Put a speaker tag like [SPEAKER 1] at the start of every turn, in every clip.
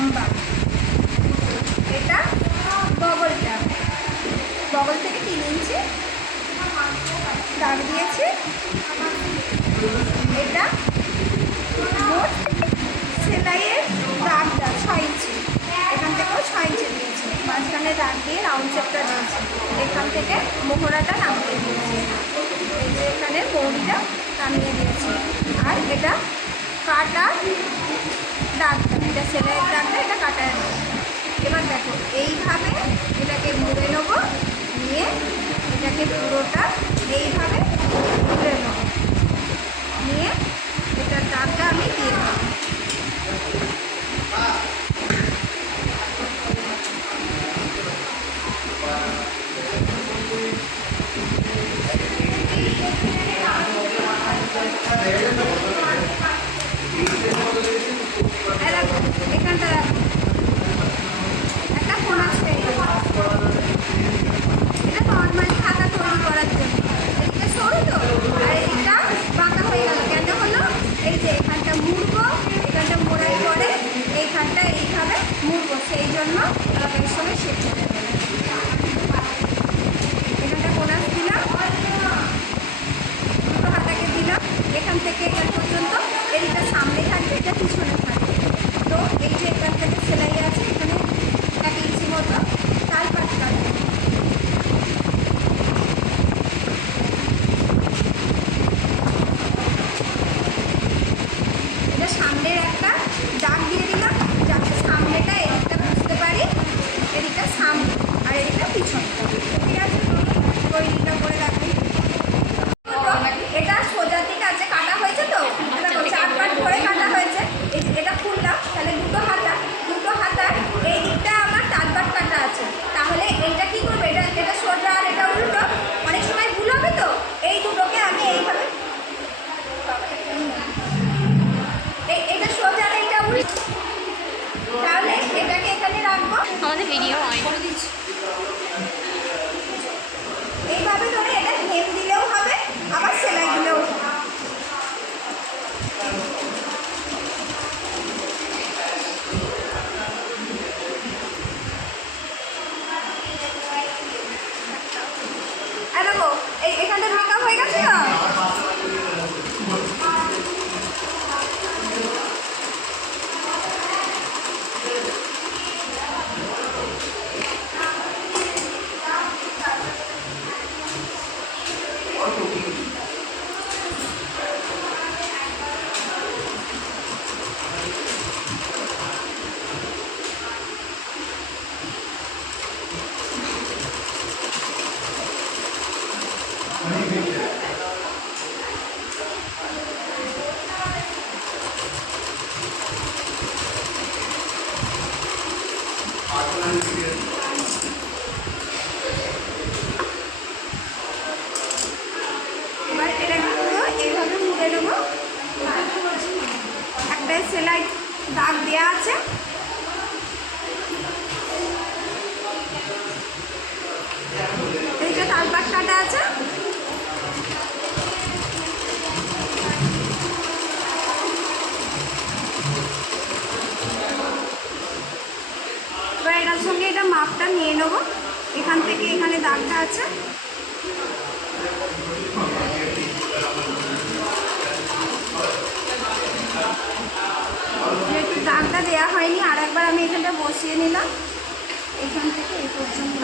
[SPEAKER 1] লম্বা এটা বগলটা বগল থেকে তিন ইঞ্চি। দাগ দিয়েছি। এটা মোট সেলাইয়ের দাগটা ছয় ইঞ্চি। এখান থেকেও ছয় ইঞ্চি দিয়েছি। মাঝখানে দাগ দিয়ে রাউন্ড শেপটা দিয়েছি। এখান থেকে মোহরাটা নামিয়ে দিয়েছি। এই যে এখানে বৌড়িটা নামিয়ে দিয়েছি। আর এটা কাটা দাগটা এটা সেলাইয়ের দাগটা এটা কাটার নেব। এবার দেখো, এইভাবে এটাকে মুড়ে নেব, নিয়ে এটাকে পুরোটা এইভাবে মুড়ে নেব নিয়ে এটার দাগটা আমি দিয়ে দেবো এই দেখো, এখানটা দেখো। একটা কোনা ছেড়ে দেবো। এটা নর্মালি হাতা তৈরি করার জন্য এদিকে সরু তো আর এদিকটা বাঁকা হয়ে গেল কেন হলো এই যে এখানটা মুড়বো এখানটা মোড়াই করে এইখানটা এইভাবে মুড়বো সেই জন্য আমাকে এর সঙ্গে শেপ করে দেবে এখানটা কোনাস দিলাম দুটো হাতাকে দিলাম এখান থেকে এখান পর্যন্ত এদিকটা সামনে থাকবে এটা পিছনে থাকবে তো এই যে এখান থেকে সেলাই আছে এখানে এক ইঞ্চি মতো তাল পাট কাটবে এটা সামনের একটা দাগ দিয়ে দিলাম যাতে সামনেটা এদিকটা বুঝতে পারি এদিকটা সামনে আর এদিকটা পিছনটা ঠিক আছে তৈরিটা করে রাখি। এটা সোজার দিকে আছে, কাটা হয়েছে তো? দেখো, চার কাটা হয়েছে। এটা খুললাম, তাহলে দুটো হাতা। দুটো হাতার এই দিকটা আমার চার কাটা আছে। তাহলে এইটা কি করবে? এটা এটা সোজা আর এটা উল্টো। অনেক সময় ভুল হবে তো? এই দুটোকে আমি এইভাবে এই, এটা সোজা আর এইটা উল্টো। তাহলে এটাকে এখানে রাখব।
[SPEAKER 2] আমাদের ভিডিও হয়।
[SPEAKER 1] মাপটা নিয়ে নেব। এখান থেকে এখানে দাগটা আছে। যেহেতু দাগটা দেওয়া হয়নি, আর একবার আমি এখানটা বসিয়ে নিলাম। এখান থেকে এই পর্যন্ত।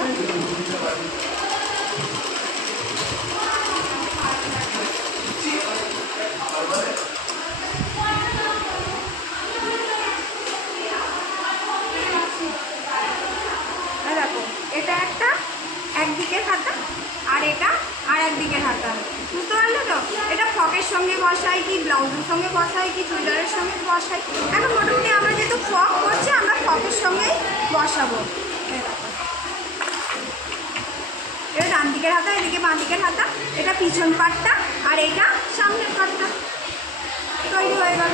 [SPEAKER 1] আর একদিকের হাতা বুঝতে পারলে তো? এটা ফকের সঙ্গে বসাই কি, ব্লাউজের সঙ্গে বসাই কি, চুড়িদারের সঙ্গে বসাই এখন মোটামুটি আমরা যেহেতু ফক করছি, আমরা ফকের সঙ্গেই বসাবো। এটা ডান দিকের হাতা, এদিকে বাঁ দিকের হাতা, এটা পিছন পাটটা, আর এটা সামনের পাটটা। তৈরি হয়ে গেল।